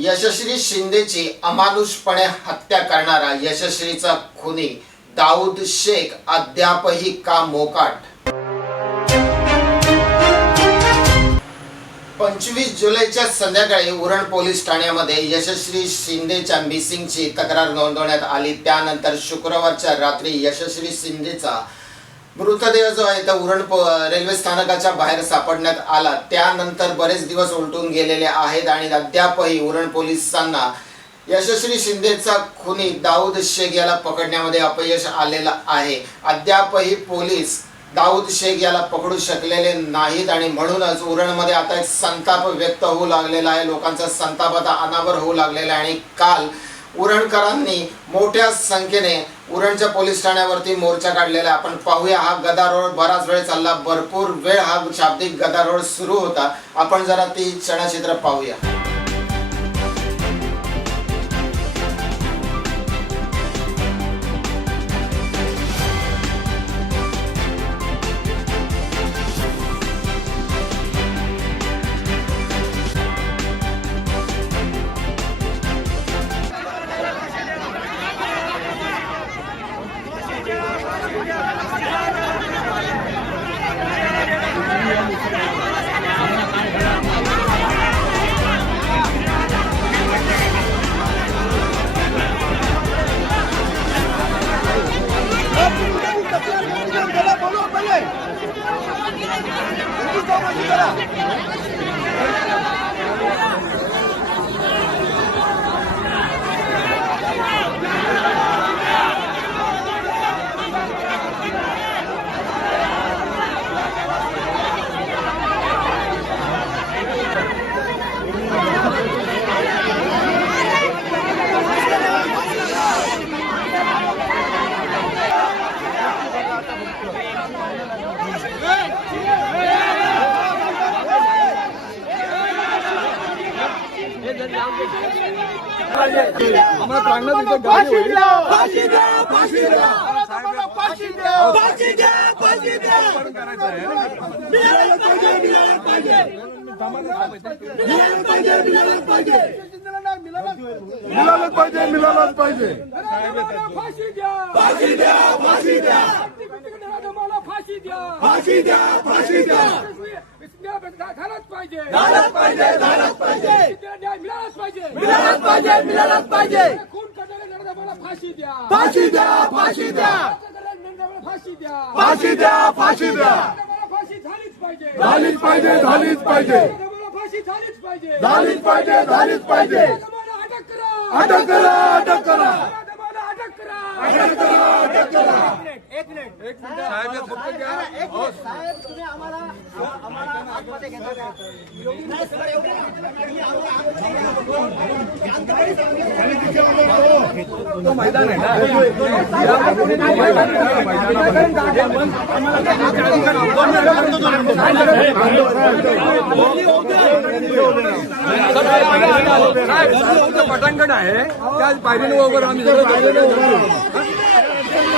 यशस्वी शिंदेची अमानुषपणे हत्या करणारा यशस्वीचा खुनी दाऊद शेख अद्यापही का मोकाट? पंचवीस जुलैच्या संध्याकाळी उरण पोलीस ठाण्यामध्ये यशस्वी शिंदेच्या मिसिंगची तक्रार नोंदवण्यात आली. त्यानंतर शुक्रवारच्या रात्री यशस्वी शिंदेचा मृतदेह जो आहे तो उरण प- रेल्वे स्थानकाच्या बाहेर सापडण्यात आला. त्यानंतर बरेच दिवस उलटून गेलेले आहेत आणि अद्यापही उरण पोलिसांना यशस्वी शिंदेचा खुनी दाऊद शेख याला पकडण्यामध्ये अपयश आलेलं आहे. अद्यापही पोलीस दाऊद शेख याला पकडू शकलेले नाहीत आणि म्हणूनच उरणमध्ये आता एक संताप व्यक्त होऊ लागलेला आहे. लोकांचा संताप आता अनावर होऊ लागलेला आहे आणि काल उरणकरांनी मोठ्या संख्येने उरणच्या पोलीस ठाण्यावरती मोर्चा काढलेला आपण पाहूया हा गदारोळ बराच वेळ चालला. भरपूर वेळ हा शाब्दिक गदारोळ सुरू होता. आपण जरा ती क्षणचित्र पाहूया. Vamos liberar! पाहिजे मिळालं पाहिजे. मिळालं पाहिजे मिळालंच पाहिजे. मिळालंच पाहिजे फाशी द्या. फाशी द्या फाशी द्या. फाशी द्या फाशी द्या. झालाच पाहिजे. झालंच पाहिजे न्याय मिळालाच पाहिजे. मिळालंच पाहिजे मिळालंच पाहिजे. खून करणाऱ्या नरेंद्र फाशी द्या. फाशी द्या फाशी द्या. फाशी द्या. फाशी द्या फाशी द्या. मला फाशी झालीच पाहिजे. झालीच पाहिजे झालीच पाहिजे. फाशी झालीच पाहिजे. झालीच पाहिजे झालीच पाहिजे. मला अटक करा. अटक करा अटक करा मला अटक करा अटक करा अटक करा एक मिनिट एक मिनिट साहेब या फक्त घ्या हो. तो मैदान आहे ना या मैदानात पटांगण आहे त्या पायरीने वगैरे आम्ही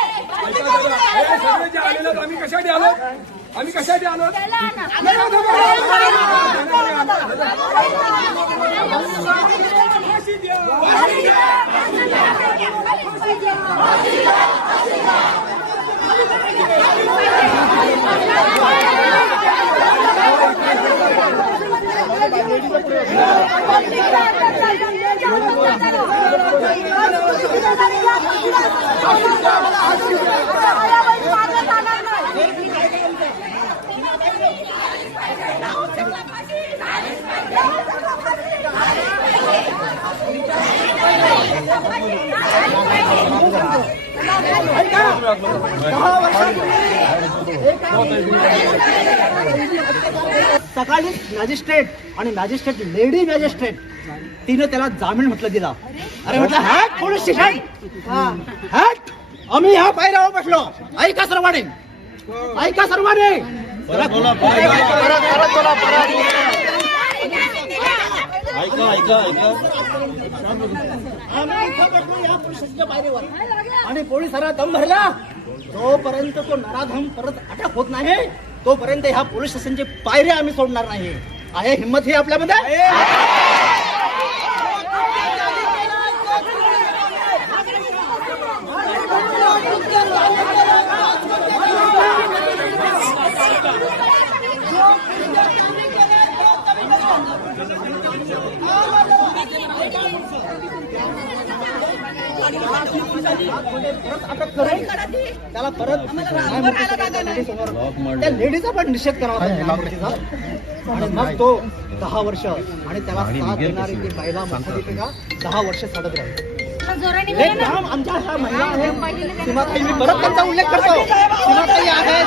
हे सगळे जे आलेले आहेत, आम्ही कशासाठी आलो आम्ही कशासाठी आलो फाशी द्या दहा वर्षापूर्वी सकाळी मॅजिस्ट्रेट आणि मॅजिस्ट्रेट लेडी मॅजिस्ट्रेट तिने त्याला जामीन म्हटलं दिला. अरे म्हटलं हॅट पोलीस स्टेशन हॅट आम्ही ह्या पायऱ्यावर बसलो. ऐका सर्वांनी. ऐका सर्वांनी. परत परत बोला. परत आम्ही इथं बसलो या पोलीस स्टेशनच्या पायरीवर. आणि पोलिसांना दम भरला. जोपर्यंत तो नराधम परत अटक होत नाही तोपर्यंत ह्या पोलीस स्टेशनचे पायऱ्या आम्ही सोडणार नाही. आहे हिंमत ही आपल्यामध्ये? त्याला परत त्या लेडीचा पण निषेध करावा आणि मग तो दहा वर्ष आणि त्याला साथ देणारी ती महिला का दहा वर्ष सडत राहील काम आमच्या ह्या महिला आहेत सीमाताई मी परत त्यांचा उल्लेख करतो सीमाताई आहेत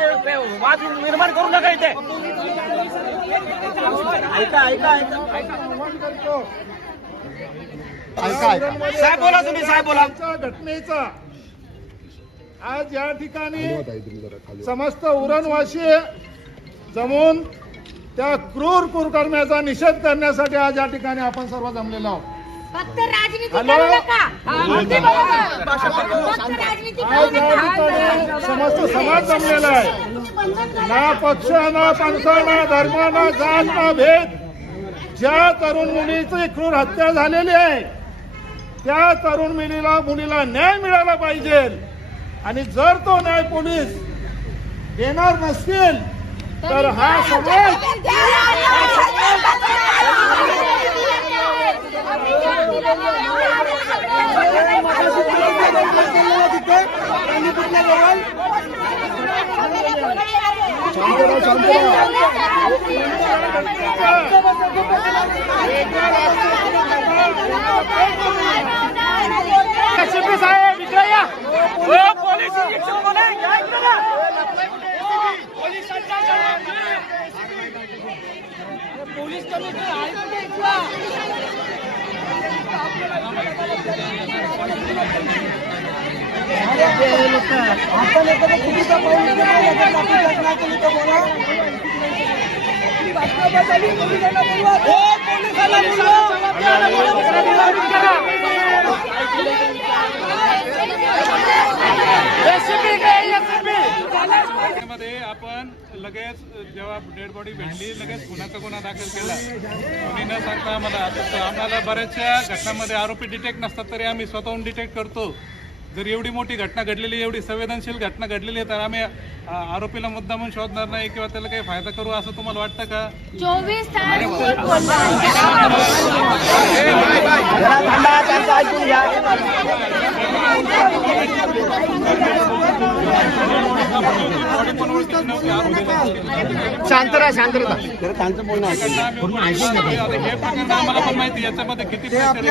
वाद निर्माण करू नका इथे. ऐका ऐका साहेब बोला तुम्ही साहेब बोला. घटनेचा आज या ठिकाणी समस्त उरणवासी जमून त्या क्रूर कुरकर्म्याचा निषेध करण्यासाठी आज या ठिकाणी आपण सर्व जमलेलो आहोत. फक्त राजनीती हॅलो? करू नका. अगदी बरोबर. फक्त राजनीती आज करू या नका ठिकाणी समस्त समाज जमलेला आहे. ना पक्ष ना पंथ ना धर्म ना जात ना भेद. ज्या तरुण मुलीची क्रूर हत्या झालेली आहे त्या तरुण मुलीला मुलीला न्याय मिळाला पाहिजे. आणि जर तो न्याय पोलीस देणार नसतील तर हा समाज साहेब इकडे या. आपण एखादा चुकीचा उचलला, एखादा आपली घटना केली तर बोला. मध्ये आपण लगेच जेव्हा डेड बॉडी भेटली लगेच गुन्ह्याचा गुन्हा दाखल केला. कोणी न सांगता आम्हाला आम्हाला बऱ्याचशा घटनांमध्ये आरोपी डिटेक्ट नसतात तरी आम्ही स्वतःहून डिटेक्ट करतो. जर एवढी मोठी घटना घडलेली एवढी संवेदनशील घटना घडलेली आहे तर आम्ही आरोपीला मुद्दा म्हणून शोधणार नाही किंवा त्याला काही फायदा करू असं तुम्हाला वाटतं का? चोवीस त्यांचं शांत राहा शांत राहा. आता हे प्रकरण आम्हाला पण माहिती आहे, याच्यामध्ये किती आपण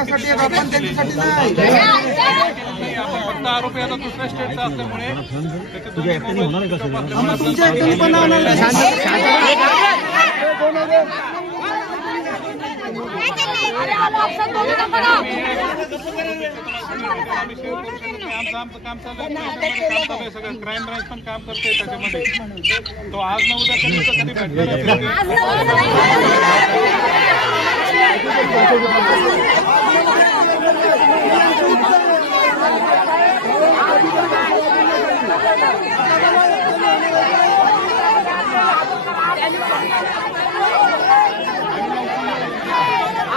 फक्त आरोपी आता दुसऱ्या स्टेटचा असल्यामुळे आमचं काम चालू आहे सगळं क्राईम ब्रांच पण काम करते त्याच्यामध्ये तो आज न उद्या कधी तर कधी भेटणार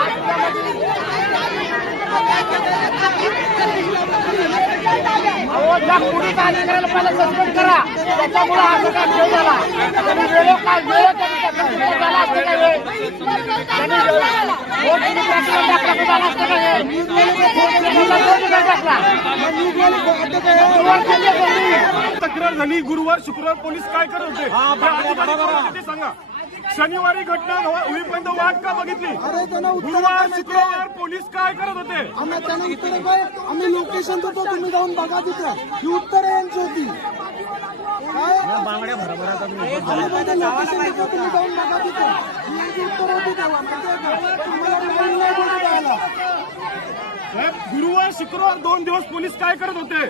আট तक्रार झाली गुरुवार शुक्रवार पोलीस काय करत होते? सांगा? शनिवारी घटना होईपर्यंत वाट का बघितली? गुरुवार शुक्रवार पोलीस काय करत होते? आम्ही त्यांना उत्तर काय आम्ही लोकेशन देतो तुम्ही जाऊन बघा तिथं. ही उत्तर यांची होती. काय? आम्ही पहिले लोकेशन देतो तुम्ही जाऊन बघा तिथं. ही याची उत्तर होती तेव्हा माहितीये का? तुम्हाला टाइम नाही बोलू द्यायला. साहेब, गुरुवार शुक्रवार दोन दिवस पोलीस काय करत होते?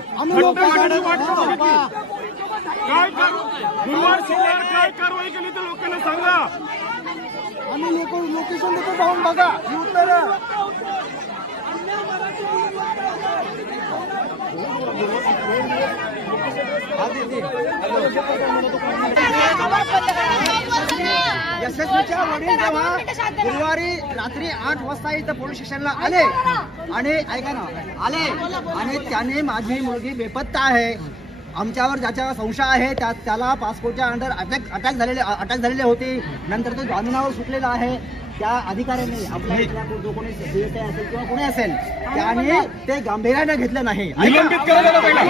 काय गुरुवार शुक्रवार काय कारवाई केली ते लोकांना सांगा. आम्ही लोक लोकेशन देतो पाहून बघा. ही उत्तर. यशस्वीच्या वडील जेव्हा गुरुवारी रात्री आठ वाजता इथं पोलीस स्टेशनला आले आणि ऐका ना आले आणि त्याने माझी मुलगी बेपत्ता आहे. आमच्यावर ज्याच्या संशय आहे त्या त्याला पासपोर्टच्या अंडर अटॅक अटॅक झालेले अटॅक झालेले होते. नंतर तो जामिनावर सुटलेला आहे. त्या अधिकाऱ्याने आपल्या जो कोणी असेल किंवा कोणी असेल त्याने ते गांभीर्याने घेतलं नाही ऐका. निलंबित करा त्याला पहिला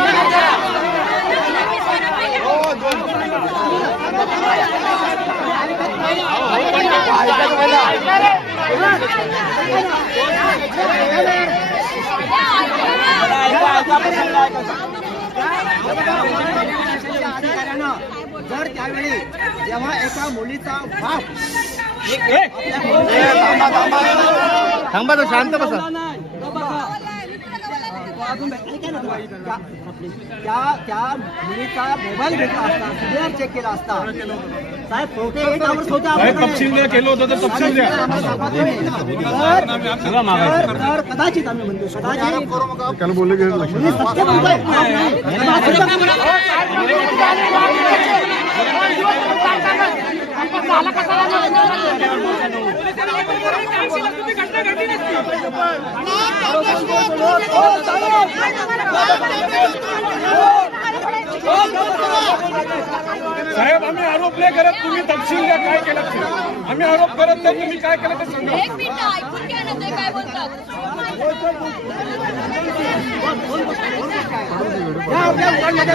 अधिकाऱ्यानं जर त्यावेळी जेव्हा एका मुलीचा बाप थांबा शांत बसा त्या त्या मुलीचा मोबाईल घेतला असता सीडीआर चेक केला असता साहेब फोटे एट आवर्स होते साहेब आपल्याकडे. तपशील द्या केलं होतं तर तपशील द्या आम्हाला दाखवा तुम्ही. तर- तर- तर कदाचित आम्ही म्हणतो कदाचित त्याला बोलले गेलं मुली सत्य साहेब आम्ही आरोप नाही करत तुम्ही तपशील द्या काय केलं ते. आम्ही आरोप करत नाही तुम्ही काय केलं ते सांगा. एक मिनिट ऐकून घ्या ना ते काय बोलतात. या आपल्या मुलांमध्ये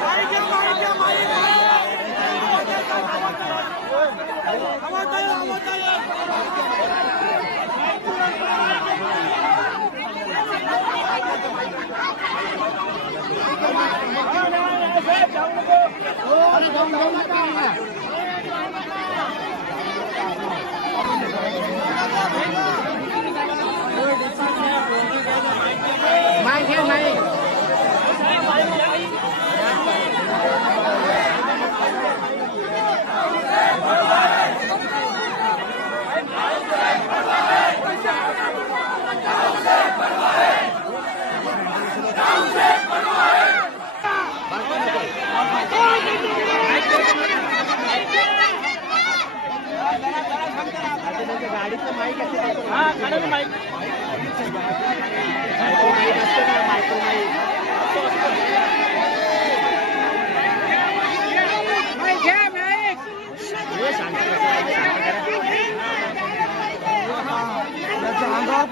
মাইকে মাইকে মাইকে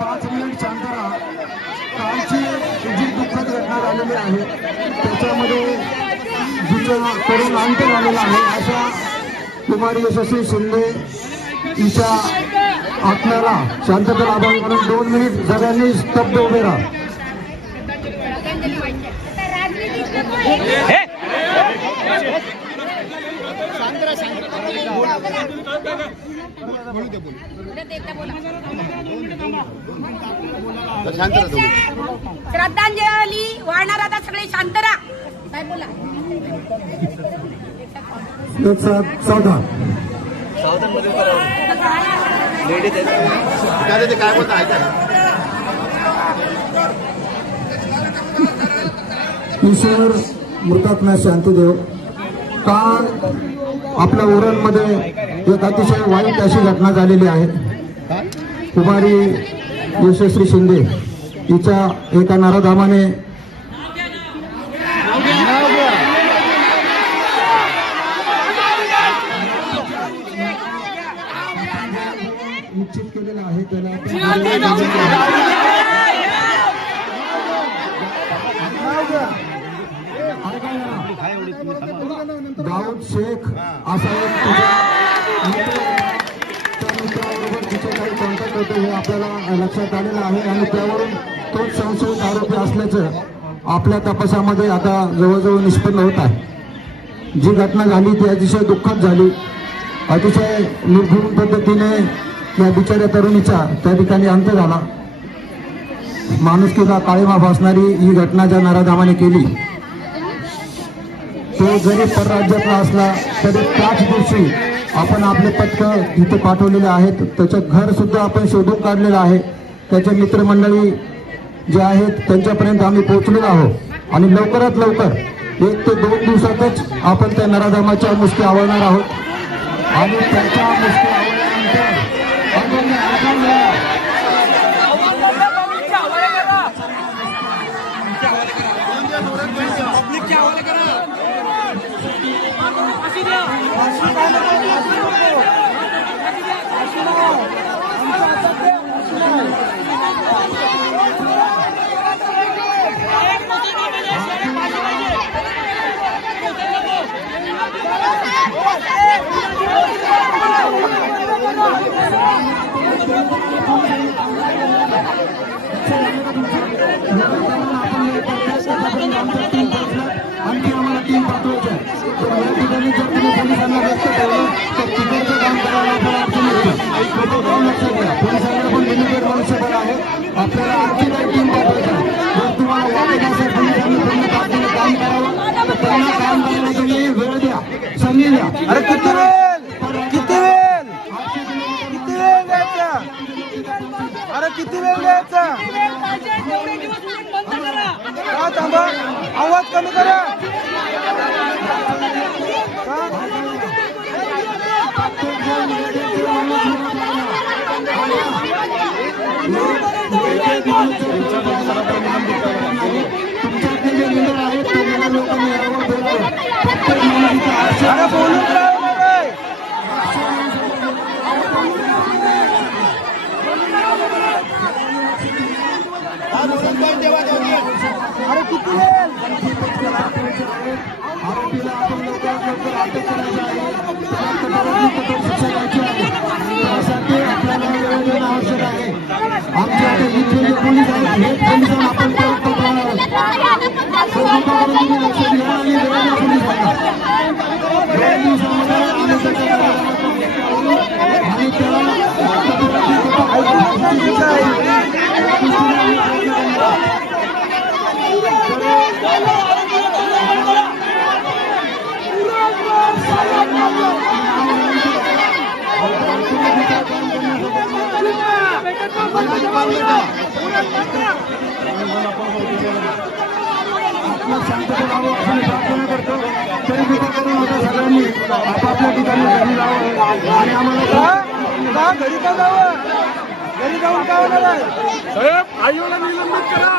पाच मिनिट शांत राहा. कालची जी दुःखद घटना झालेली आहे त्याच्यामध्ये जिचं करून अंत झालेला आहे. अशा कुमारी यशस्वी शिंदे तिच्या आत्म्याला शांतता लाभावी म्हणून दोन मिनिट सगळ्यांनी स्तब्ध उभे राहा. श्रद्धांजली वाहणार आता सगळे शांत राहा. काय बोला. एक साथ सावधान काय बोलता? ऐका ईश्वर मृतात्मा शांतीदेव काल आपल्या उरणमध्ये एक अतिशय वाईट अशी घटना झालेली आहे. कुमारी यशस्वी शिंदे तिच्या एका नराधामाने निश्चित केलेला आहे त्याला. दाऊद शेख असा एक हे आपल्याला लक्षात आलेलं आहे आणि त्यावरून तोच संशयित आरोपी असल्याचं आपल्या तपासामध्ये आता जवळजवळ निष्पन्न होत आहे जी घटना झाली ती अतिशय दुःखद झाली अतिशय निर्घुण पद्धतीने या बिचाऱ्या तरुणीचा त्या ठिकाणी अंत झाला माणुसकीला काळीमा भासणारी ही घटना ज्या नराधामाने केली तो जरी परराज्यातला असला तरी त्याच दिवशी आपण आपले पथक इथे पाठवलेले आहेत. त्याचं घर सुद्धा आपण शोधून काढलेलं आहे. त्याचे मित्रमंडळी जे आहेत त्यांच्यापर्यंत आम्ही पोहोचलेलो आहोत. आणि लवकरात लवकर एक ते दोन दिवसातच आपण त्या नराधामाच्या मुष्टी आवळणार आहोत. आणि त्याच्या मुष्टी आणखी आम्हाला टीम पाठवायचं पोलीस आहेत त्यांचं आपण Thank you. प्रार्थना करतो तरी तिथे करू नका सगळ्यांनी आपापल्या ठिकाणी घरी जावं आणि आम्हाला घरी का जावं घरी जाऊन काय होणार आहे साहेब आईला निलंबित करा.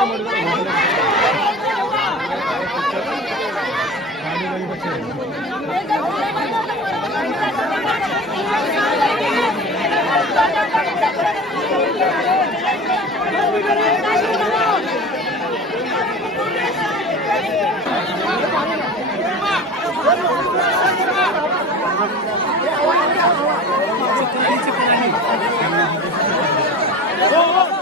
Oh, oh.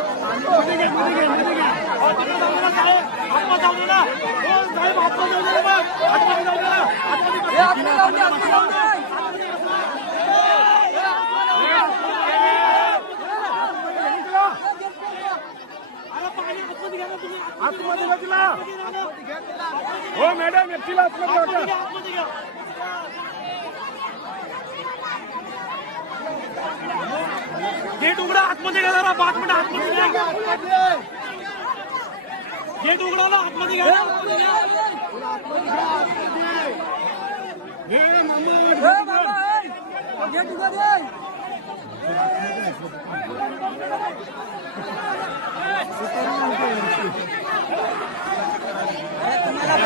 आतमध्ये घ्या तिला हो मॅडम एकटीला आतमध्ये वाटा आतमध्ये घ्या जरा पाच मिनिटं आतमध्ये घ्या गेट उघडवलं आतमध्ये घ्या हे मामा, हे चला दुकानं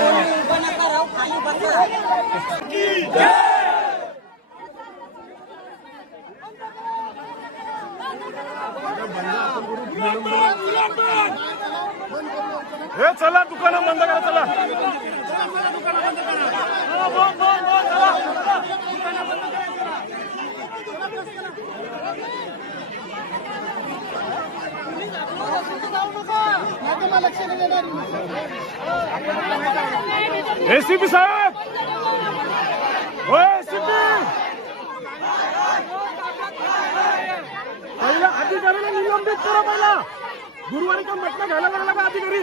बंद करा चला चला, बोल, चला, चला. दुकानं बंद करा, चला. एसीपी साहेब हो एसीपी पहिला अधिकाऱ्याला निलंबित करा पहिला गुरुवारी का घटना घ्यायला लागला का अधिकारी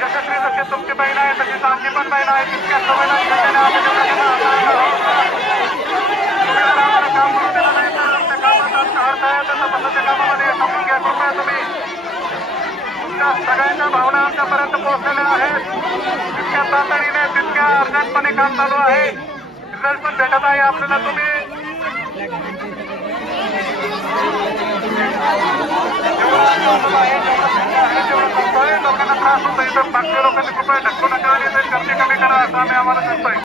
यशस्वी जशी तुमची बहीण आहे तशीच आमची पण बहीण आहे तितक्या सवयला काम करून दिलं नाही अर्थ आहे तसं कामामध्ये समजून घ्या कृपया तुम्ही तुमच्या सगळ्यांच्या भावना आमच्यापर्यंत पोहोचलेल्या आहेत. तितक्या तातडीने तितक्या अर्जंटपणे काम चालू आहे. रिझल्ट पण भेटत आहे आपल्याला तुम्ही. लोकांना त्रास होतोय तर बाकी लोकांनी कृपया ढकलू नका आणि गर्दी कमी करा असं आम्ही आम्हाला सांगतोय.